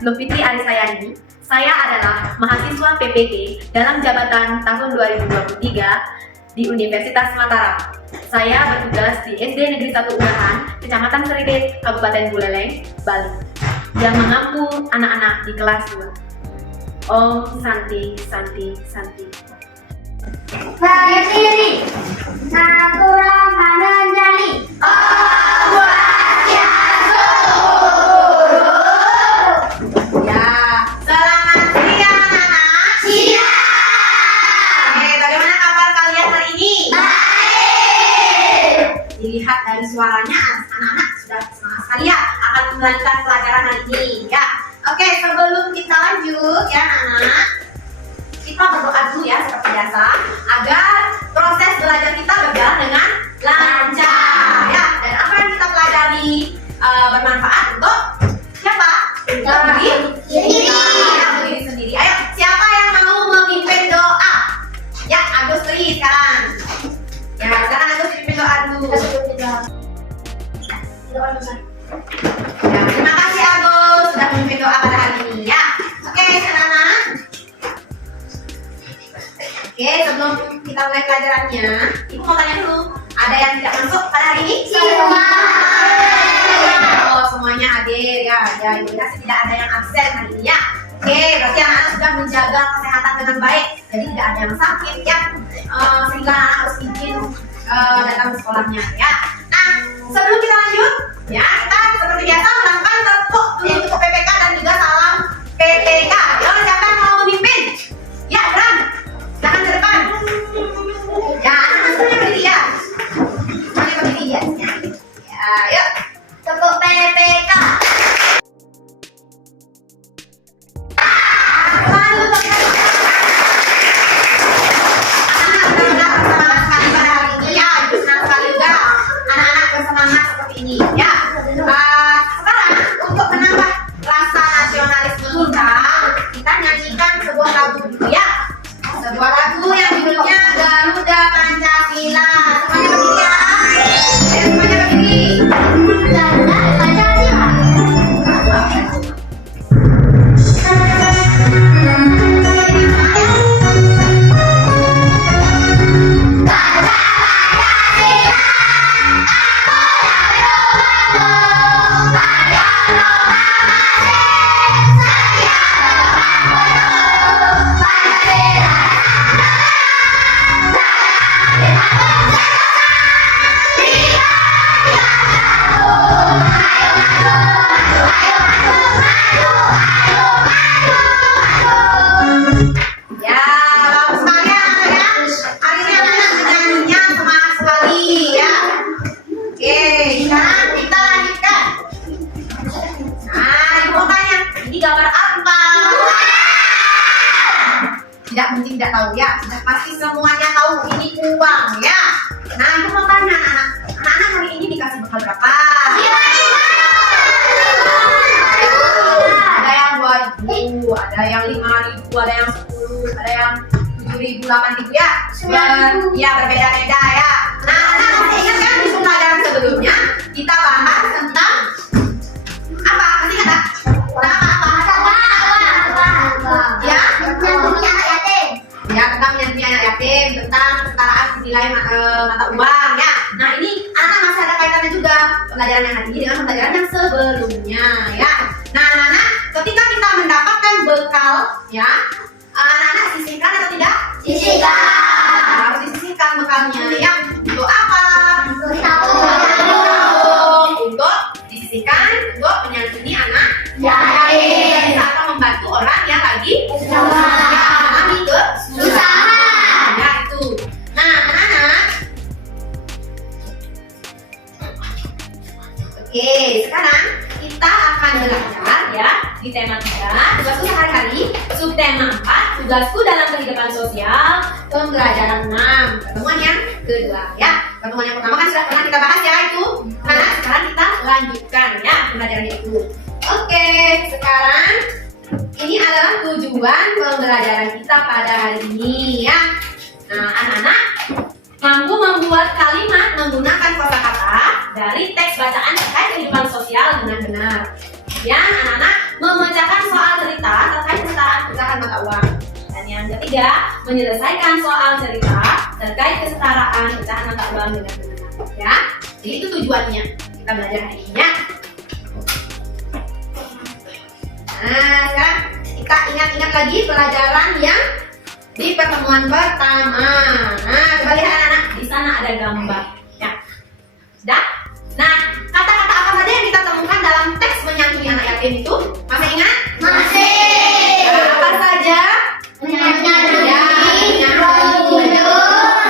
Lufitri Arisayani. Saya adalah mahasiswa PPG dalam jabatan tahun 2023 di Universitas Mataram. Saya bertugas di SD Negeri 1 Urahan, Kecamatan Seriket, Kabupaten Buleleng, Bali, yang mengampu anak-anak di kelas 2. Om Santi Santi Santi. Berdiri, aturan kanan jali. Ya, selamat siang anak. Siap. Oke, bagaimana kabar kalian hari ini? Baik. Dilihat dari suaranya, anak-anak sudah semangat sekali ya akan melanjutkan pelajaran hari ini ya. Oke, sebelum kita lanjut ya anak, kita berdoa dulu ya seperti biasa agar proses belajar kita berjalan dengan lancar ya. Dan apa yang kita pelajari bermanfaat untuk siapa? Untuk diri sendiri. Ayo, siapa yang mau memimpin doa? Ya, Agus please sekarang. Ya, sekarang Agus pimpin doa dulu. Ya, terima kasih Agus sudah memimpin doa pada hari ini ya. Oke, anak-anak. Oke, sebelum kita mulai pelajarannya, Ibu mau tanya dulu, ada yang tidak masuk pada hari ini? Semua. Oh, semuanya hadir ya. Ya, Ibu rasa tidak ada yang absen hari ini ya. Oke, berarti anak-anak sudah menjaga kesehatan dengan baik. Jadi tidak ada yang sakit ya. Sehingga anak harus izin datang ke sekolahnya ya. Nah, sebelum kita lanjut, ya kita seperti biasa melakukan tepuk dulu untuk PPK dan juga salam PPK. Lalu siapa yang mau memimpin? Ya, Bram. Silakan ke depan. Ya, anak-anak semuanya berdiri ya. Semuanya berdiri ya. Ya, yuk. Tepuk PPK. Lalu anak-anak bersemangat sekali pada hari ini ya. Senang sekali juga anak-anak bersemangat seperti ini ya. Sekarang untuk menambah rasa nasionalisme kita nyanyikan sebuah lagu dulu ya. Sebuah lagu yang judulnya Garuda Pancasila. Semuanya berdiri ya. Ayo semuanya berdiri. Garuda Pancasila. Ya, bagus sekali ya anak ya. Hari ini anak-anak menyanyinya semangat sekali ya. Oke, sekarang kita lanjutkan. Nah, ibu mau tanya, ini gambar apa? Tidak mungkin tidak tahu ya, sudah pasti semuanya tahu ini uang ya. Nah, ibu mau tanya anak-anak hari ini dikasih bekal berapa? Ada yang 2.000, ada yang 5.000, ada yang 10, ada yang 7.000, 8.000 ya. Ya, berbeda-beda ya. Nah, anak masih ingat kan di pelajaran sebelumnya kita bahas tentang apa? Masih ingat tak? Tentang apa? Ya, ya tentang menyantuni anak yatim, tentang kesetaraan nilai mata uang ya. Nah, ini anak masih ada kaitannya juga pelajaran yang hari ini dengan pelajaran yang sebelumnya ya. Nah, anak ketika kita mendapatkan bekal ya, anak-anak sisihkan atau tidak? Sisihkan. Harus disisihkan bekalnya ya. Untuk apa? Untuk tabung. Untuk disisihkan untuk menyantuni anak Yatim. dan bisa akan membantu orang yang lagi Kesusahan. yang mengalami kesusahan. Ya itu. Nah, anak-anak. Oke, sekarang kita akan belajar ya di tema 3, tugasku sehari-hari, subtema 4, tugasku dalam kehidupan sosial, pembelajaran 6, pertemuan yang kedua ya. Pertemuan yang pertama kan sudah pernah kita bahas ya itu. Nah, sekarang kita lanjutkan ya pembelajarannya itu. Oke, sekarang ini adalah tujuan pembelajaran kita pada hari ini ya. Nah, anak-anak mampu membuat kalimat menggunakan kosakata dari teks bacaan terkait kehidupan sosial dengan benar. Ya, anak-anak memecahkan soal cerita terkait kesetaraan pecahan mata uang. Dan yang ketiga, menyelesaikan soal cerita terkait kesetaraan pecahan mata uang dengan benar. Ya, jadi itu tujuannya kita belajar hari ini ya. Nah, sekarang kita ingat-ingat lagi pelajaran yang di pertemuan pertama. Nah, coba lihat anak-anak, di sana ada gambar. Ya, sudah? Nah, kata-kata apa saja yang kita temukan dalam teks menyantuni anak yatim itu? Masih ingat? Masih. Nah, apa saja? Menyantuni Ya, produk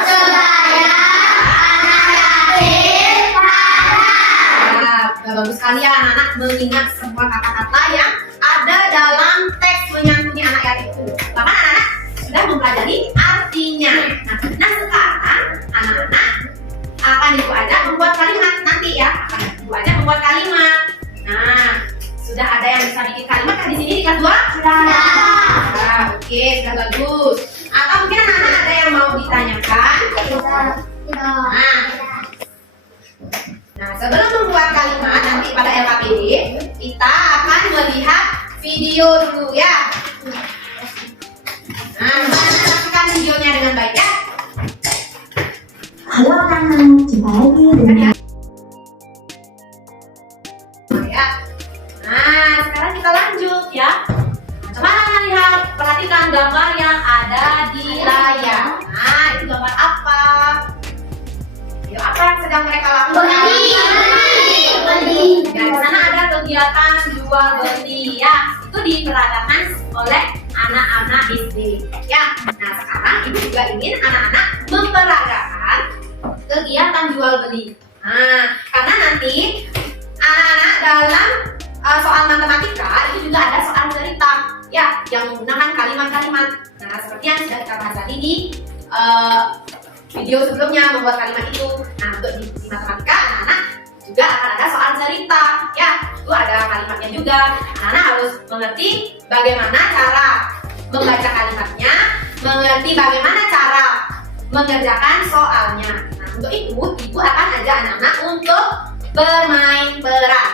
supaya anak yatim paham. Nah, bagus sekali ya anak-anak mengingat semua kata-kata yang ada dalam teks menyantuni anak yatim itu. Bahkan anak-anak sudah mempelajari artinya. Nah sekarang anak-anak akan ibu ajak membuat kalimat nanti ya. Akan ibu ajak membuat kalimat. Nah, sudah ada yang bisa bikin kalimat kan di sini di kelas 2? Sudah. Nah, oke, sudah bagus. Atau mungkin anak-anak ada yang mau ditanyakan? Nah, sebelum membuat kalimat nanti pada LKPD, kita akan melihat video dulu ya. Nah, saksikan videonya dengan baik ya. Halo anak-anak, jumpa lagi dengan Ya. Nah, sekarang kita lanjut ya. Nah, coba anak lihat, perhatikan gambar yang ada di layar. Nah, itu gambar apa? Ayo, apa yang sedang mereka lakukan? Beli. Dan di sana ada kegiatan jual beli ya. Itu diperagakan oleh anak-anak SD. Ya. Nah, sekarang ibu juga ingin anak-anak memperagakan kegiatan jual beli. Nah, karena nanti anak-anak dalam soal matematika itu juga ada soal cerita ya yang menggunakan kalimat-kalimat. Nah, seperti yang sudah kita bahas tadi di video sebelumnya membuat kalimat itu. Nah, untuk di matematika anak-anak juga akan ada soal cerita ya. Itu ada kalimatnya juga. Anak-anak harus mengerti bagaimana cara membaca kalimatnya, mengerti bagaimana cara mengerjakan soalnya. Nah, untuk itu ibu akan ajak anak-anak untuk bermain peran.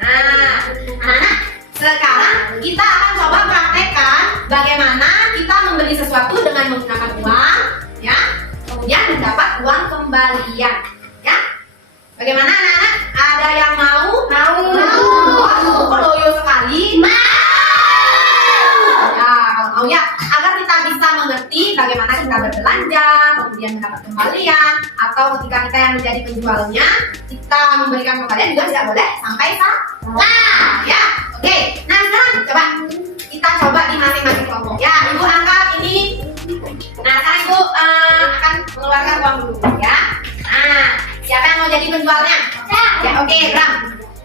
Nah, anak-anak, sekarang kita akan coba praktekkan bagaimana kita membeli sesuatu dengan menggunakan uang, ya, kemudian mendapat uang kembalian, ya. Bagaimana anak-anak? Ada yang mau? Oh, kok loyo sekali? Ya, kalau mau ya, agar kita bisa mengerti bagaimana kita berbelanja, kemudian mendapat kembalian, atau ketika kita yang menjadi penjualnya, kita memberikan kembalian juga tidak boleh sampai salah. Ya, oke. Nah sekarang kita coba di masing-masing kelompok. Ya, ibu angkat ini. Nah sekarang ibu akan mengeluarkan uang dulu ya. Nah, siapa yang mau jadi penjualnya? Ya, oke, Bram.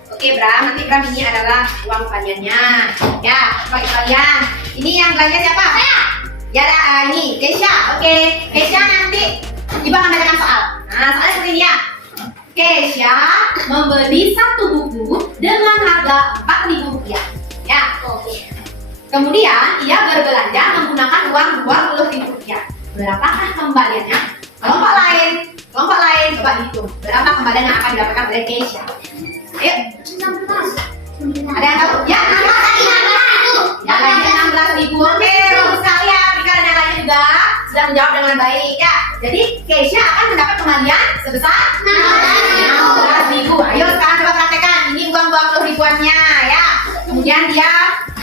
Oke, Bram, nanti Bram ini adalah uang kembaliannya. Ya, bagi kalian. Ini yang belanja siapa? Ya, ini Keisha. Oke, Keisha nanti ibu akan bacakan soal. Nah, soalnya seperti ini ya. Keisha membeli satu buku dengan harga Rp4.000. Ya, kemudian ia berbelanja menggunakan uang Rp20.000. Berapakah kembaliannya? Kelompok lain, coba dihitung. Berapa kembalian yang akan didapatkan oleh Keisha? Ayo. Ada yang tahu? Ya, 16. Yang lainnya 16.000. Oke, bagus sekali ya. Jika ada yang lainnya juga sudah menjawab dengan baik ya. Jadi Keisha akan mendapat kembalian sebesar 16.000. Ayo sekarang coba praktekkan. Ini uang 20.000-annya ya. Kemudian dia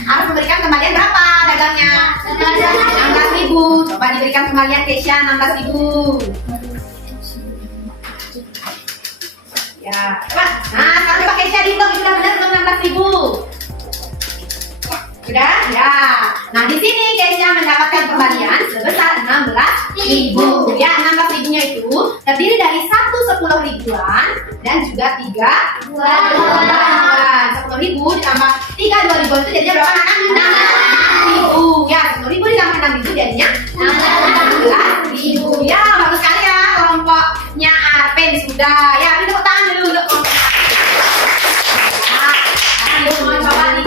harus memberikan kembalian berapa dagangnya? 16.000. Coba diberikan kembalian Keisha 16.000. Ya, coba. Nah, sekarang coba Keisha dihitung sudah benar belum 16.000? Sudah? Ya. Nah, di sini Keisha mendapatkan kembalian sebesar 16.000. Ya, 16.000-nya itu terdiri dari 1 10.000-an dan juga 3 20.000-an. 10.000 ditambah 3 20.000 itu jadinya berapa anak? 16.000. Ya, 10.000 ditambah 6.000 jadinya 16.000. Ya, bagus sekali ya kelompoknya Arpen sudah. Ya, ini tepuk tangan dulu untuk kelompok Arpen. Nah, sekarang ibu mau coba nih.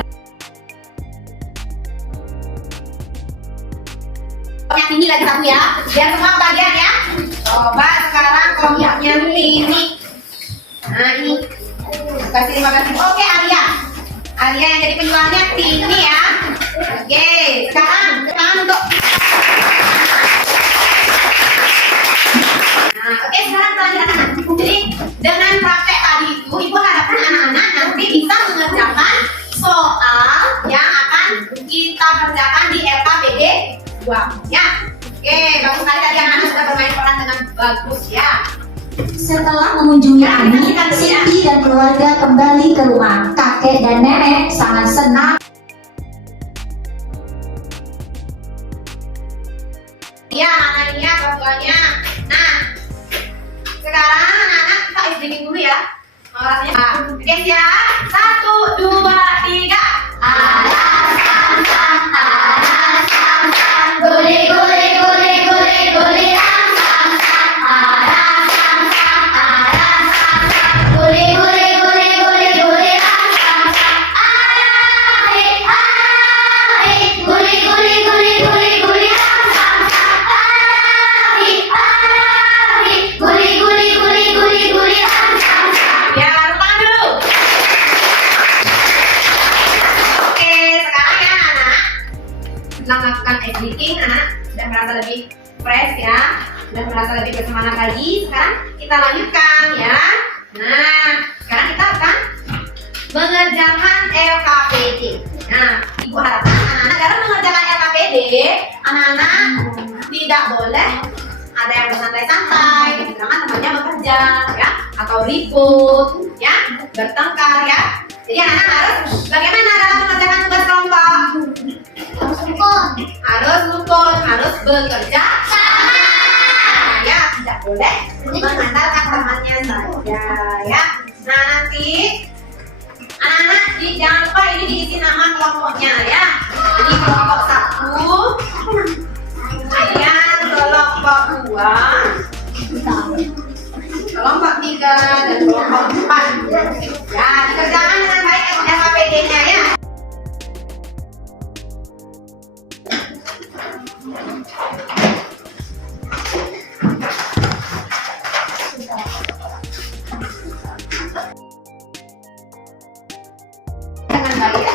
Yang ini lagi satu ya, biar semua bagian ya. Coba sekarang kelompoknya ini. Nah ini kasih 15.000. Oke Arya, Alia yang jadi penjualnya sini ya. Oke, sekarang untuk oke, sekarang pelajaran anak. Jadi dengan praktek tadi itu, ibu harapkan anak-anak nanti bisa mengerjakan soal yang akan kita kerjakan di LKPD 2 ya. Oke, bagus sekali tadi anak-anak sudah bermain peran dengan bagus ya. Setelah mengunjungi Ani, Siti dan keluarga kembali ke rumah. Kakek dan nenek sangat senang. Iya, anak-anak ini ya keduanya. Nah, sekarang anak-anak kita izinin dulu ya. Mau rasanya? Oke, siap. 1, 2, 3. Guli guli guli guli guli ram sam sam aram sam sam aram sam sam guli guli guli guli guli ram sam sam ari ari guli guli guli guli guli ram sam sam ari ari guli guli guli guli guli ram sam sam. Ya, tangan dulu. Oke, sekarang ya anak-anak setelah melakukan editing, anak sudah merasa lebih fresh ya, sudah merasa lebih bersemangat lagi. Sekarang kita lanjutkan ya. Nah, sekarang kita akan mengerjakan LKPD. Nah, ibu harapkan anak-anak dalam mengerjakan LKPD, anak-anak tidak boleh ada yang bersantai-santai, sedangkan temannya bekerja ya, atau ribut ya, bertengkar ya. Jadi anak-anak harus bagaimana dalam mengerjakan tugas kelompok? Harus rukun, harus bekerja sama ya, tidak boleh mengandalkan temannya saja ya. Nah, nanti anak-anak jangan lupa ini diisi nama kelompoknya ya. Jadi kelompok 1, kemudian kelompok 2, kelompok 3, dan kelompok 4 ya. Dikerjakan dengan baik LKPD-nya ya. Dengan baik ya.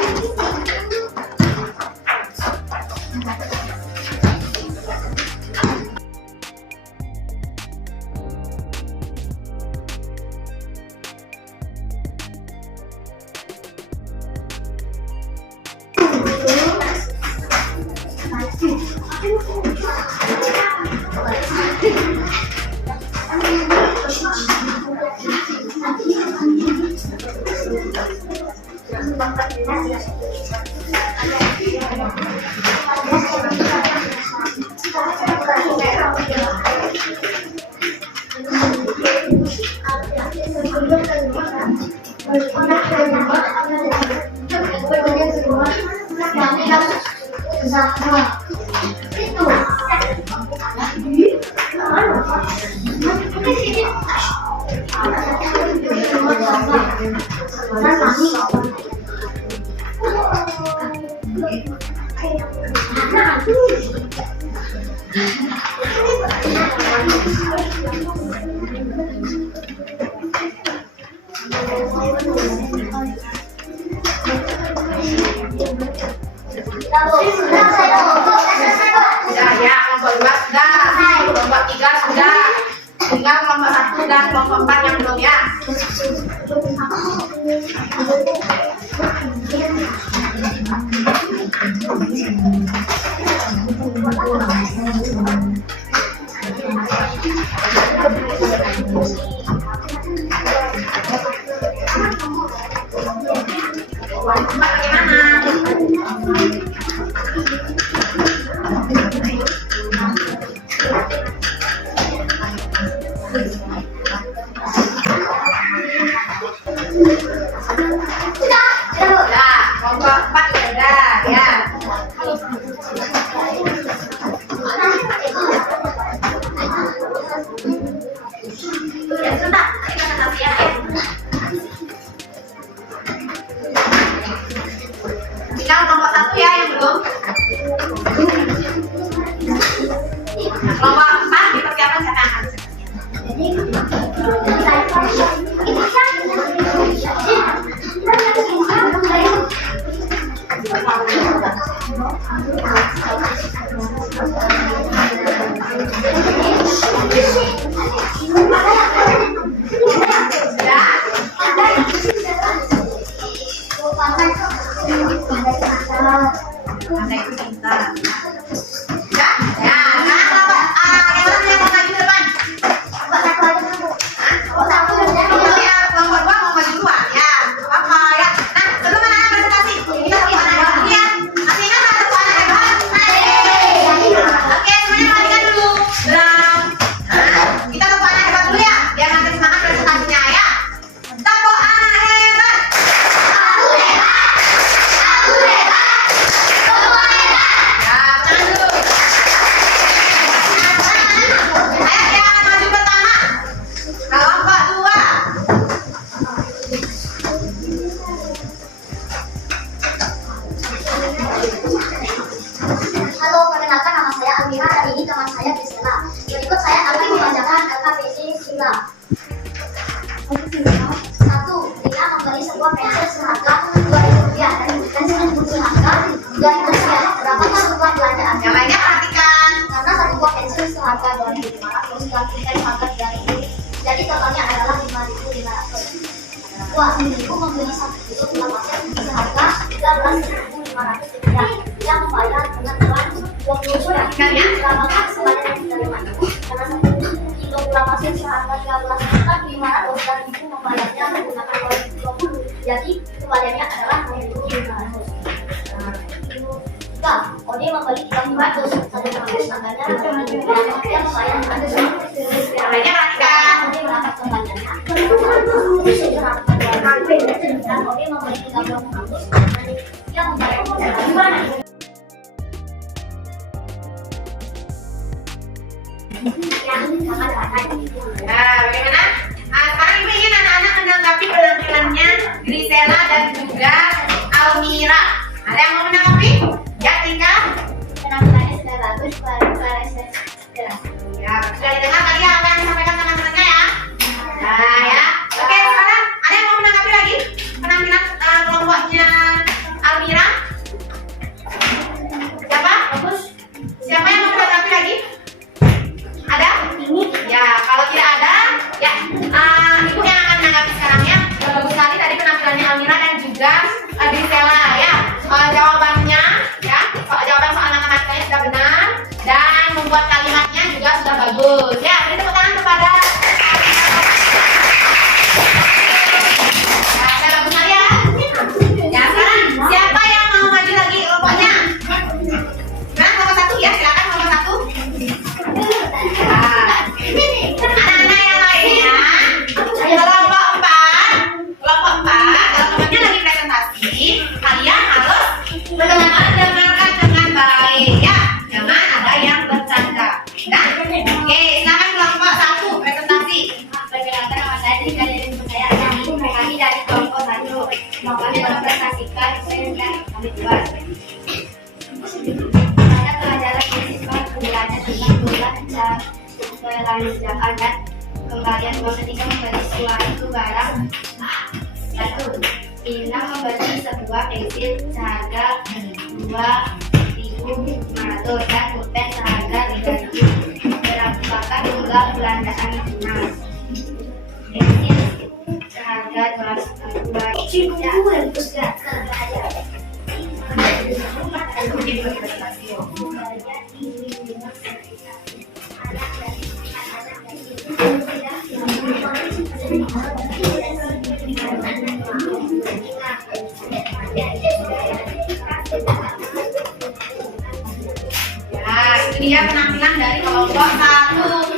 Sudah ya, kelompok 2 sudah, kelompok 3 sudah, tinggal kelompok 1 dan kelompok 4 yang belum ya. Tinggal kelompok 1 ya yang belum. Kelompok 4 dipersiapkan siapa yang akan 2.500 dan tiket harga 3.000. Jadi totalnya adalah 5.500. Wah, ibu membeli satu tusuk gula pasir seharga 13.500 rupiah yang membayar dengan uang 20 rupiah. Apakah sebanyak yang diterima? Karena 1 kilo gula pasir seharga 13.500 dan ibu membayarnya menggunakan uang 20. Jadi kembaliannya adalah 2.500. Jika Ode membeli 300, satu kardus tandanya dia membayar 100. Caranya perhatikan. Ode mendapat kembaliannya. Dan Ode membeli 30 kardus, dia membayar 100. Nah, bagaimana? Sekarang ibu ingin anak-anak menanggapi penampilannya Grisela dan juga Almira. Ada yang mau menanggapi? Ya, Tika. Penampilannya sudah bagus, Clara jelas. Ya, sudah didengar tadi apa yang disampaikan teman-temannya ya? Nah, ya. Oke, sekarang ada yang mau menanggapi lagi penampilan kelompoknya Almira? Siapa? Bagus. Siapa yang mau menanggapi lagi? Ada? Ya, kalau tidak ada, ya ibu yang akan menanggapi sekarang ya. Bagus sekali tadi penampilannya Almira dan juga Grisela ya. Jawabannya ya, jawaban soal matematikanya sudah benar dan membuat kalimatnya juga sudah bagus. Ya, beri tepuk tangan kepada ya, sudah bagus sekali ya. Ya, sekarang siapa yang mau maju lagi kelompoknya? Nah, kelompok 1 ya, silakan kelompok 1. Anak-anak yang lainnya, kelompok 4, kelompoknya lagi presentasi. Kalian harus mendengarkan dengan baik ya, jangan ada yang bercanda. Nah, oke, silakan kelompok 1 presentasi. Perkenalkan, nama saya Tika dari saya kami dari kelompok 1. Mau kami mempresentasikan dan kami buat. Pada pelajaran siswa keunggulannya tentang bulan kelanjutan dan kembalian uang ketika membeli suatu barang. 1. Ina membeli sebuah pensil seharga 2.500 dan pulpen seharga 3.000. Berapakah jumlah belanjaan Ina? Pensil seharga Ya, itu dia penampilan dari kelompok 1.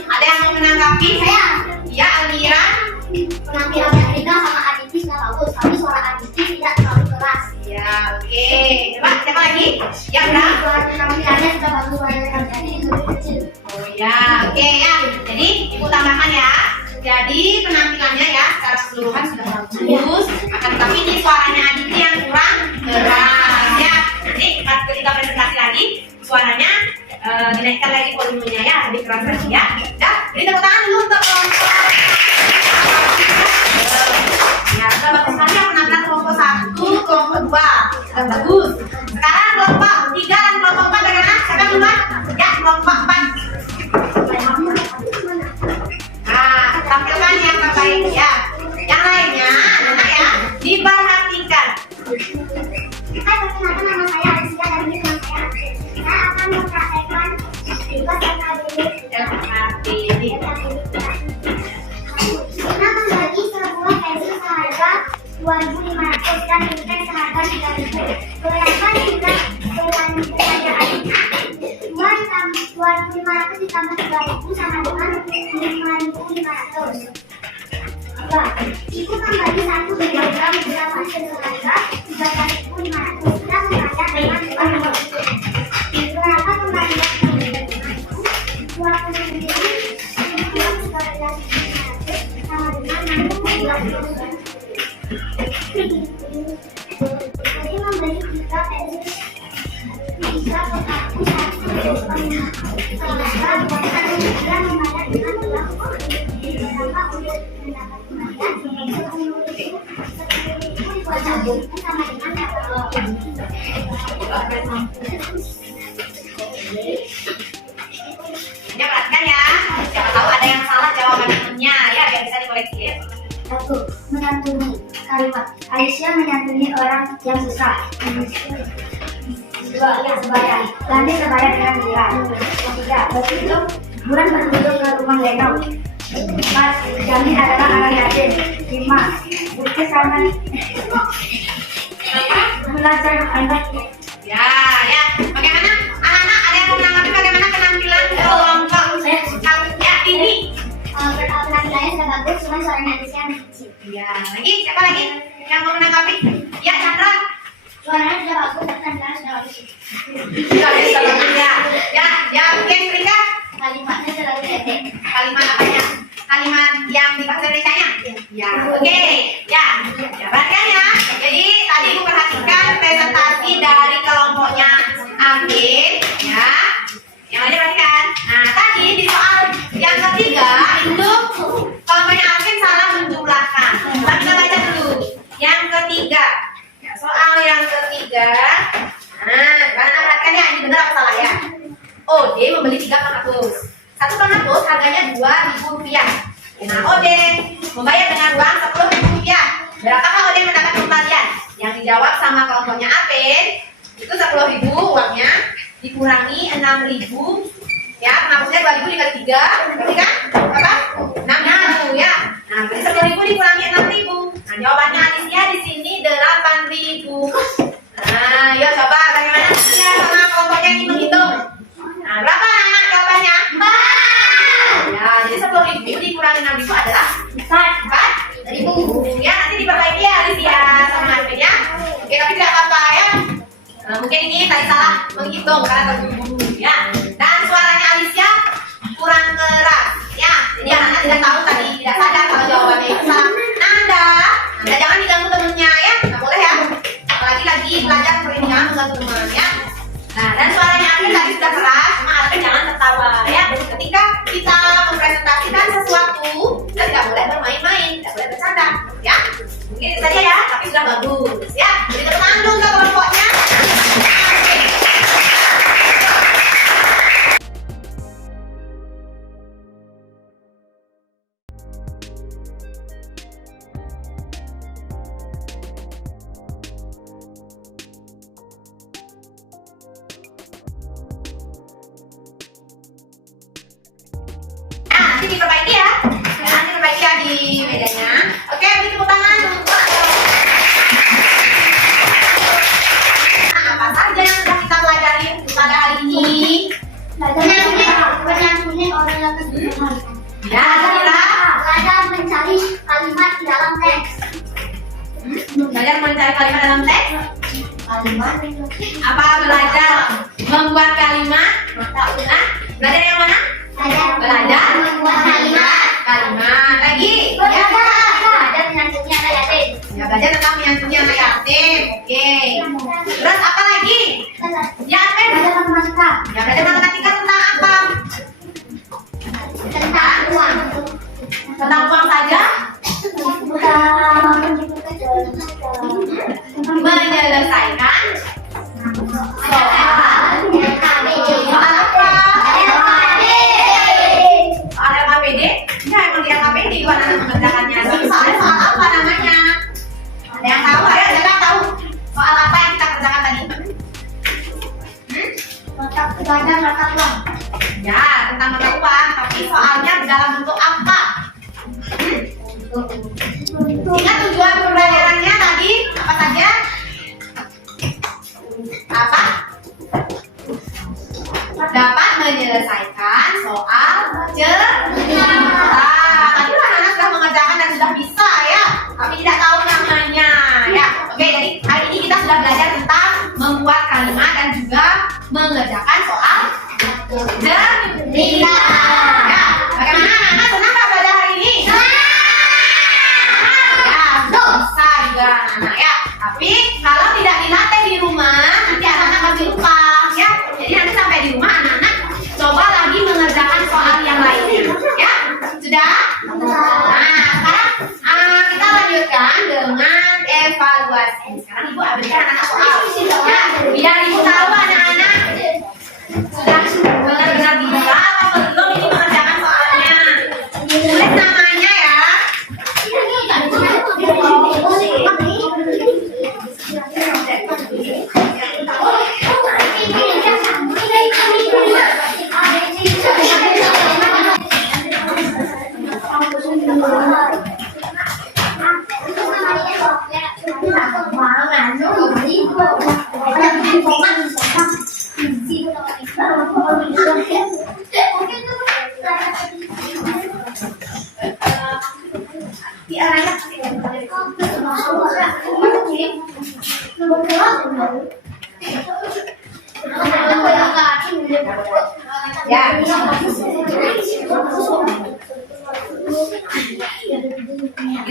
Ada yang mau menanggapi? Saya. Ya, Almira. Penampilannya Rika sama Aditi sudah bagus, tapi suara Aditi tidak terlalu keras. Ya, oke. Coba siapa lagi? Ya, udah. Suara penampilannya sudah bagus, suaranya Aditi lebih kecil. Oh ya, oke ya. Jadi ibu tambahkan ya. Jadi penampilannya ya secara keseluruhan sudah bagus. Akan tetapi ini suaranya Aditi yang kurang keras ya. Nanti ketika presentasi lagi suaranya dinaikkan lagi volumenya ya, lebih keras lagi ya. Dah, beri tepuk tangan dulu untuk kelompok. Ya, sudah bagus sekali ya penampilan kelompok 1, kelompok 2. Sudah bagus. Sekarang kelompok 3 dan kelompok 4 bagaimana? Siapa duluan? Ya, kelompok 4. Nah, tampilkan yang terbaik ya. Yang lainnya, anak ya, diperhatikan. Hai, perkenalkan nama saya Rizka dari teman saya. Saya akan mempraktekkan tugas akademik Dan Kartini. Kita membagi sebuah pensil seharga 2.500 dan pulpen seharga 3.000. Goyangkan jumlah belanjaan. 2.500 ditambah 3.000 sama dengan 5.500. 2. Ibu membagi 1 kilogram gula pasir seharga 13.500 dan membayar dengan uang 20. Berapa kembalian kembali? 20.000 sama dengan 60.000. Jadi membeli 3 pensil, 3 kotak dan membayar dengan uang 20. Berapa untuk mendapat kembalian? 10.000 sama dengan 20. Ya, perhatikan ya. manusia menyantuni orang yang susah. Dua, yang sebaya. Lantai sebaya dengan giliran. Yang tiga, berkunjung bulan berkunjung ke rumah Lenong. 4. Jamin adalah orang yatim. 5. Bukti sama belajar anak. Ya, ya. Bagaimana anak-anak, ada yang menanggapi bagaimana penampilan kelompok ya ini? Penampilannya sudah bagus, cuma suaranya Alicia yang kecil. Ya, lagi siapa lagi yang mau menanggapi? Ya, Chandra. Suaranya sudah bagus, penampilannya sudah bagus. Ya, ya, oke, Rika. Kalimatnya terlalu pendek. Kalimat apanya? Kalimat yang di bahasa Indonesia-nya? Ya, oke. Ya, perhatikan ya. Jadi tadi ibu perhatikan presentasi dari kelompoknya Amin, ya. Yang ada perhatikan. Nah, tadi di soal yang ketiga itu kelompoknya Amin salah menjumlahkan. Kita baca dulu. Yang ketiga. Ya, soal yang ketiga. Nah, karena perhatikan ya, ini benar apa salah ya? OD membeli 3 penghapus. Satu penghapus harganya Rp2.000. Nah, OD membayar dengan uang Rp10.000. Berapakah OD mendapat kembalian? Yang dijawab sama kelompoknya Apin itu 10.000 uangnya dikurangi 6.000. Ya, penghapusnya 2.000 dikali 3, berarti kan apa? 6.000 ya. Nah, berarti 10.000 dikurangi 6.000. Nah, jawabannya Alicia di sini 8.000. Nah, yuk coba bagaimana ya sama kelompoknya ini menghitung. Nah, berapa anak jawabannya? 4. Ya, jadi 10.000 dikurangi 6.000 adalah 4.000. Ya, nanti diperbaiki ya Alicia sama Arvin ya. Oke, tapi tidak apa-apa ya. Nah, mungkin ini tadi salah menghitung karena terburu-buru ya. Dan suaranya Alicia kurang keras ya. Jadi anak tidak tahu tadi, tidak sadar kalau jawabannya itu salah. Anda jangan diganggu temennya ya. Nggak boleh ya. Apalagi lagi belajar seperti jangan mengganggu teman ya. Nah, dan suaranya Arvin tadi sudah keras, cuma Arvin jangan tertawa ya. Ketika kita mempresentasikan sesuatu, kita tidak boleh bermain-main, tidak boleh bercanda ya. Mungkin itu saja ya, tapi sudah bagus ya. Jadi tepuk tangan dulu ke kelompoknya. Nanti diperbaiki ya. Nanti diperbaiki ya di mejanya. Oke, beri tepuk tangan untuk apa saja yang sudah kita pelajari pada hari ini. Menyantuni orang yang kesederhana. Ya, kira Belajar mencari kalimat di dalam teks. belajar mencari kalimat dalam teks. Kalimat Apa belajar membuat kalimat? Nah, belajar yang mana? Belajar membuat kalimat. Kalimat lagi. Ya, Belajar menyantuni anak yatim. ya belajar tentang menyantuni anak yatim. Oke. Terus apa lagi? Ya, Arvin. Belajar matematika. Ya, belajar matematika tentang apa? Tentang uang. Tentang uang saja? Menyelesaikan soal apa? Soal LKPD? Ya, emang di LKPD bukan anak mengerjakannya. Soalnya soal apa namanya? Ada yang tahu? Ada yang tahu? Soal apa yang kita kerjakan tadi? Belajar mata uang. Ya, tentang mata uang. Tapi soalnya dalam bentuk apa? Ingat tujuan pembelajarannya tadi apa saja? Apa? Dapat menyelesaikan soal cerita. Tadi anak-anak sudah mengerjakan dan sudah bisa ya, tapi tidak tahu namanya ya. Oke, jadi hari ini kita sudah belajar tentang membuat kalimat dan juga mengerjakan soal cerita. Ya, bagaimana anak-anak senang nggak belajar hari ini? Ya,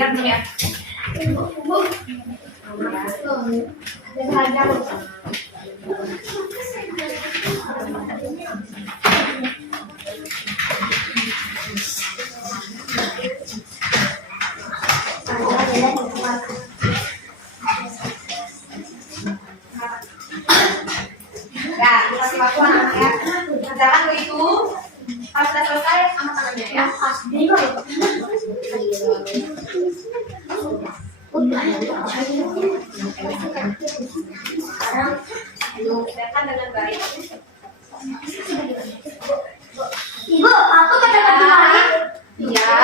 Biar dulu ya. Ya, silakan anak-anak ya. Kerjakan begitu. Kalau sudah selesai, angkat tangannya ya. Kerjakan dengan baik. Ibu, aku kata-kata kemarin. Iya.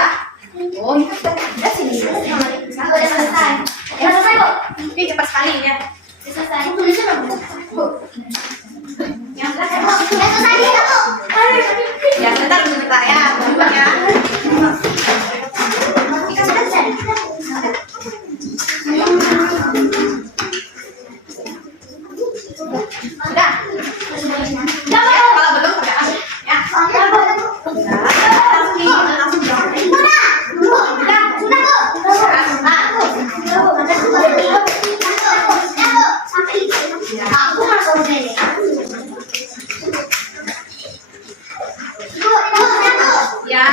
Oh, itu sudah sini. Udah selesai. Udah selesai, Bu. Ini cepat sekali ya. Udah selesai. Tulisnya belum? Bu. Yang selesai. Udah selesai ya, Bu. Ya, sebentar sebentar ya. Bukan ya. Kita selesai. Sudah. Ya, Ya, Bu. kalau belum kerjakan ya. Ya, Bu. Langsung jawab. Sudah, Bu. Aku masuk sini. Ya.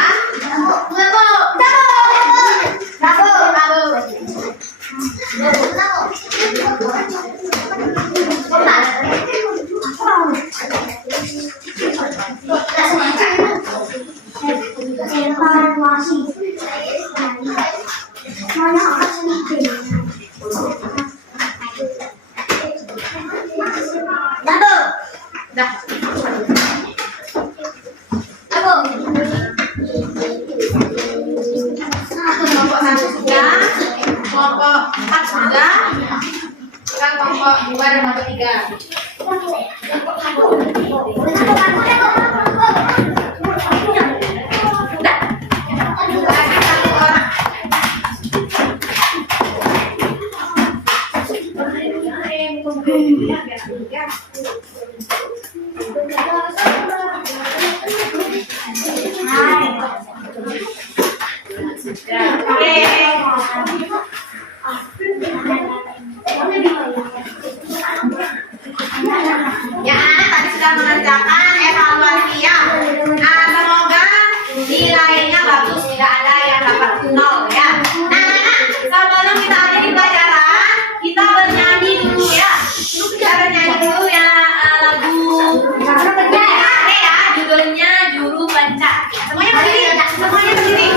Dah. Kelompok 1 sudah, kelompok 4 sudah, sekarang kelompok 2 dan kelompok 3. Sudah? Lagi satu orang. Ya, tadi sudah mengerjakan evaluasi ya. Nah, semoga nilainya bagus, tidak ada yang dapat 0 ya. Nah, sebelum kita ada di pelajaran, kita bernyanyi dulu ya. Kita bernyanyi dulu ya lagu ya, judulnya Juru Pencak. Semuanya berdiri, semuanya berdiri.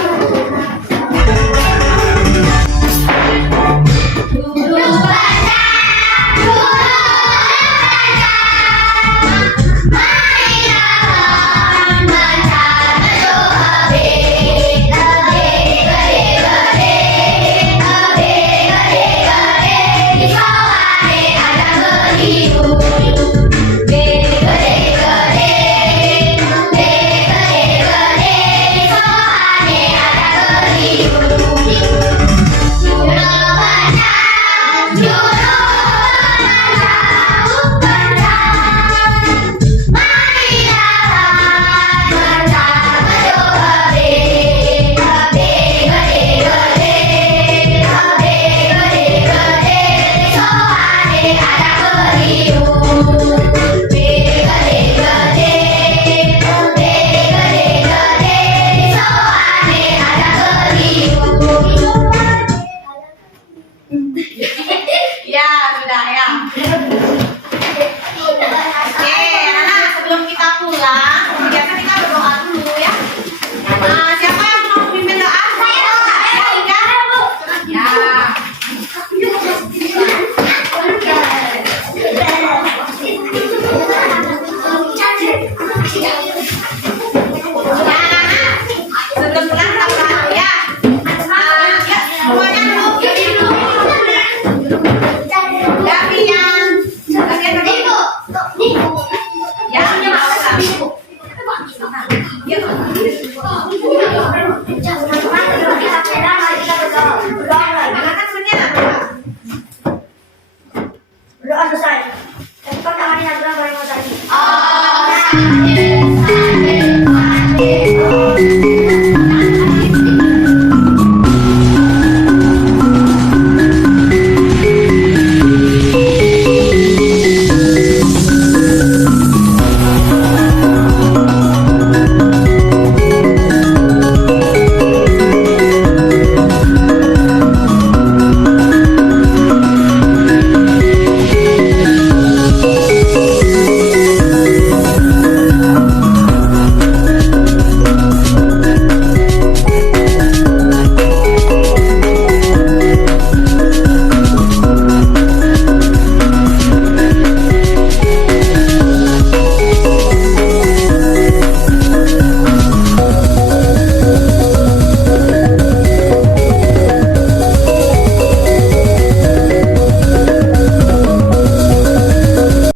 Ya, sudah ya. Oke, Nana, sebelum kita pulang, biasa kita berdoa dulu ya. Siapa yang mau pimpin doa? Saya. Ya. Sebelum pulang kita berdoa dulu ya. Ya, semuanya duduk. Dapian. Dapian berdiri. Ya, punya masa. Ya.